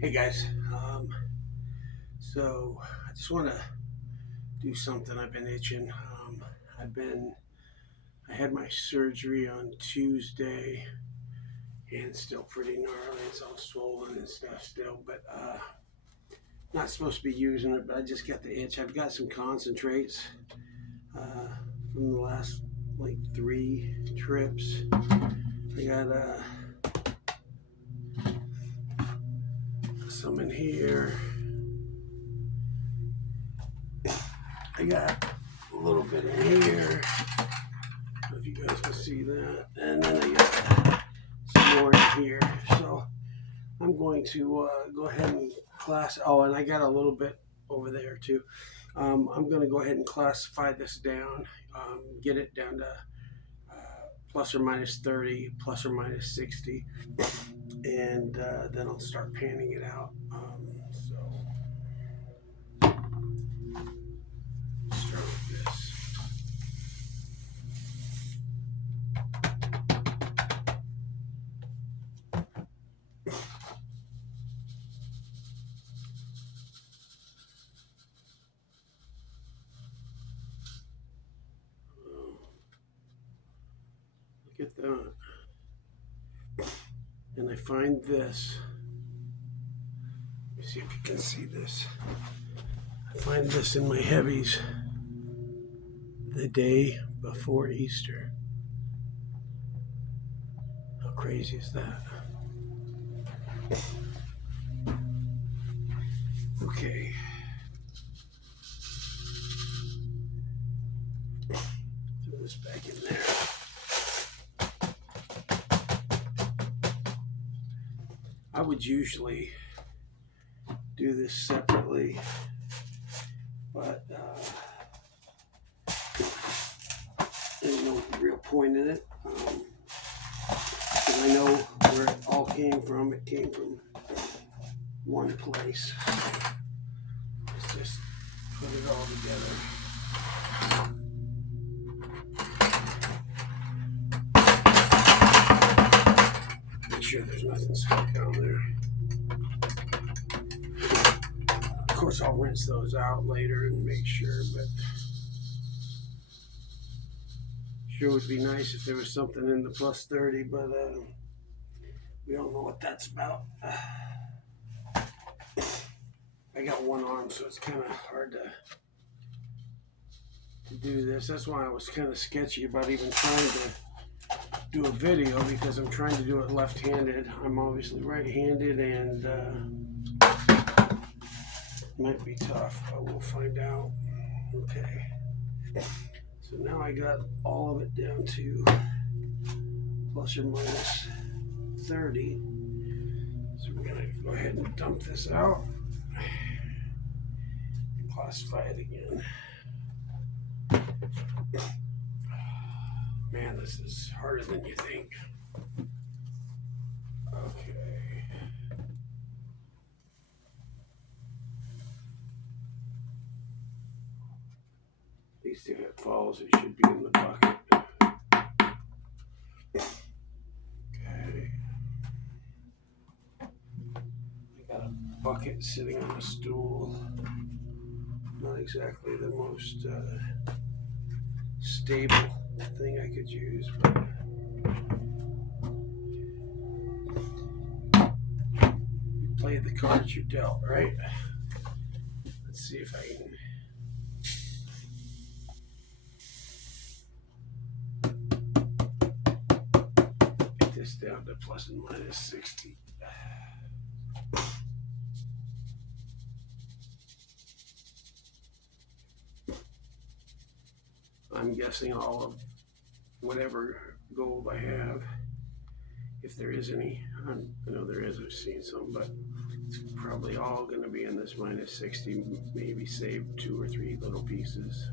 Hey guys, so I just want to do something. I've been itching. I've been, I had my surgery on Tuesday, and it's still pretty gnarly. It's all swollen and stuff still, but not supposed to be using it. But I just got the itch. I've got some concentrates uh, from the last like 3 trips. I got some in here. I got a little bit in here. I don't know if you guys can see that, and then I got some more in here. So I'm going to go ahead and class. Oh, and I got a little bit over there too. I'm going to go ahead and classify this down, get it down to plus or minus 30, plus or minus 60, and then I'll start panning it out. So start with this. Look at that. And I find this. Let me see if you can see this. I find this in my heavies the day before Easter. How crazy is that? Okay. Throw this back in there. I would usually do this separately, but there's no real point in it. Because I know where it all came from. It came from one place. Let's just put it all together. Make sure there's nothing stuck down there. Of course, I'll rinse those out later and make sure, but sure would be nice if there was something in the plus 30, but we don't know what that's about. I got one arm, so it's kind of hard to do this. That's why I was kind of sketchy about even trying to do a video, because I'm trying to do it left-handed. I'm obviously right-handed, and it might be tough, but we'll find out. Okay. So now I got all of it down to plus or minus 30. So we're gonna go ahead and dump this out and classify it again. Man, this is harder than you think. Okay. At least if it falls, it should be in the bucket. Okay. I got a bucket sitting on a stool. Not exactly the most stable thing I could use, but you play the cards you're dealt, right? Let's see if I can. Get this down to plus and minus 60. I'm guessing all of whatever gold I have, if there is any. I know there is, I've seen some, but it's probably all going to be in this minus 60, maybe save 2 or 3 little pieces.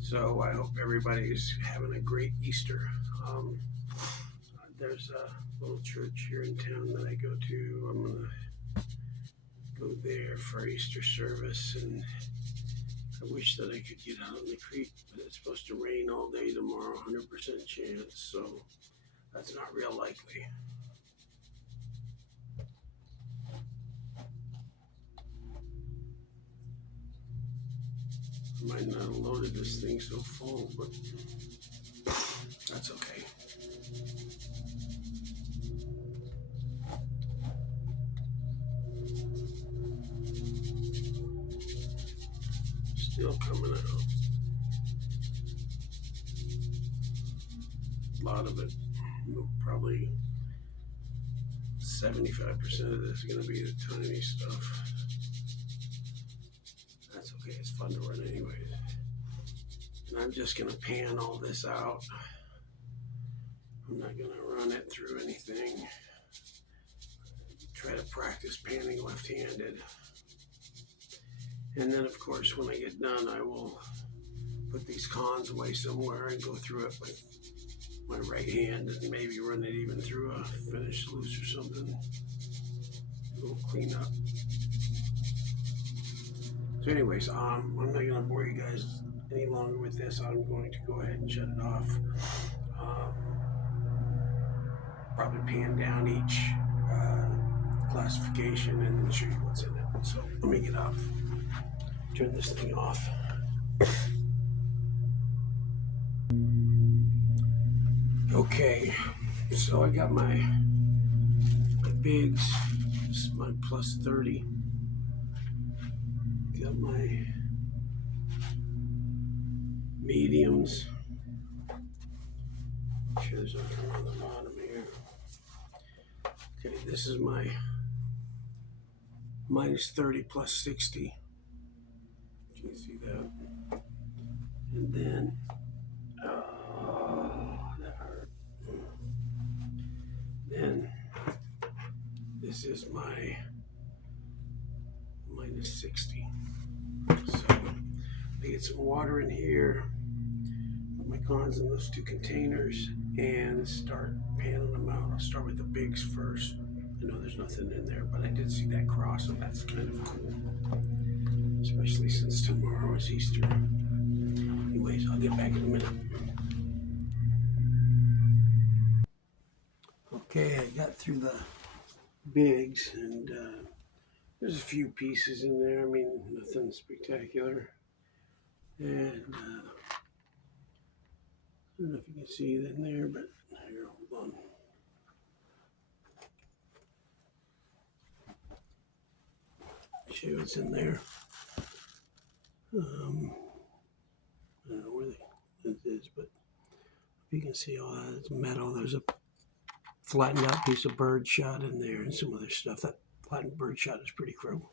So I hope everybody's having a great Easter. There's a little church here in town that I go to. I'm going to go there for Easter service, and I wish that I could get out in the creek, but it's supposed to rain all day tomorrow, 100% chance, so that's not real likely. I might not have loaded this thing so full, but that's okay. Still coming out. A lot of it, probably 75% of this is going to be the tiny stuff. That's okay, it's fun to run anyways. And I'm just going to pan all this out. I'm not going to run it through anything. Try to practice panning left-handed. And then, of course, when I get done, I will put these cons away somewhere and go through it with my right hand and maybe run it even through a finish sluice or something. A little cleanup. So anyways, I'm not going to bore you guys any longer with this. I'm going to go ahead and shut it off. Probably pan down each classification and then show you what's in it. So let me get off. Turn this thing off. Okay, so I got my bigs. This is my plus 30. Got my mediums. Make sure there's nothing on the bottom here. Okay, this is my minus 30 plus 60. You can see that. And then, that hurt. Then, this is my minus 60. So, I get some water in here, put my cons in those two containers, and start panning them out. I'll start with the bigs first. I know there's nothing in there, but I did see that cross, so that's kind of cool. Especially since tomorrow is Easter. Anyways, I'll get back in a minute. Okay, I got through the bigs, and there's a few pieces in there. I mean, nothing spectacular. And I don't know if you can see it in there, but here, hold on. Show you what's in there. I don't know where it is, but if you can see all that, it's metal. There's a flattened out piece of birdshot in there and some other stuff. That flattened birdshot is pretty cool.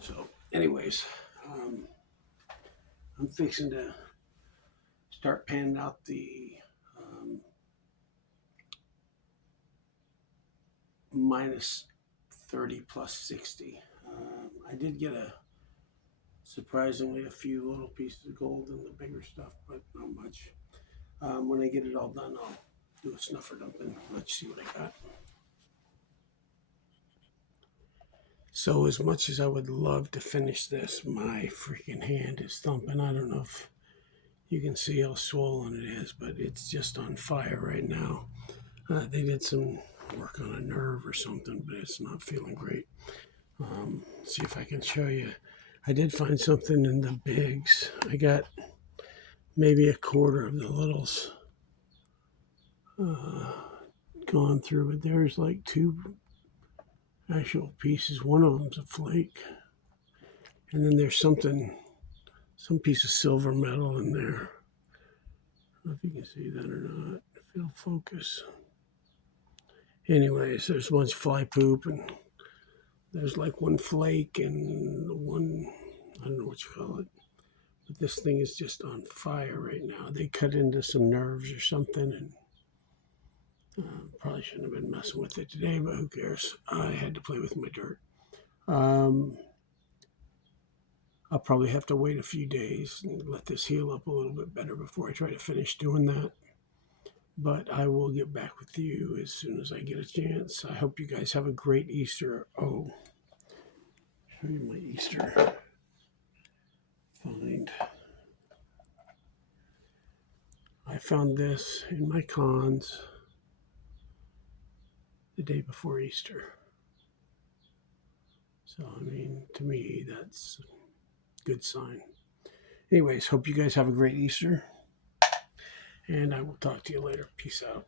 So, anyways, I'm fixing to start panning out the minus 30 plus 60. I did get surprisingly a few little pieces of gold in the bigger stuff, but not much. When I get it all done, I'll do a snuffer dump and let you see what I got. So as much as I would love to finish this, my freaking hand is thumping. I don't know if you can see how swollen it is, but it's just on fire right now. They did some work on a nerve or something, but it's not feeling great. See if I can show you. I did find something in the bigs. I got maybe a quarter of the littles gone through, but there's like two actual pieces. One of them's a flake, and then there's some piece of silver metal in there. I don't know if you can see that or not. If it'll focus. Anyways, there's a bunch of fly poop, and there's like one flake and one, I don't know what you call it, but this thing is just on fire right now. They cut into some nerves or something, and probably shouldn't have been messing with it today, but who cares? I had to play with my dirt. I'll probably have to wait a few days and let this heal up a little bit better before I try to finish doing that. But I will get back with you as soon as I get a chance. I hope you guys have a great Easter. Oh, show you my Easter I found this in my cons the day before Easter. So, I mean, to me, that's a good sign. Anyways, hope you guys have a great Easter. And I will talk to you later. Peace out.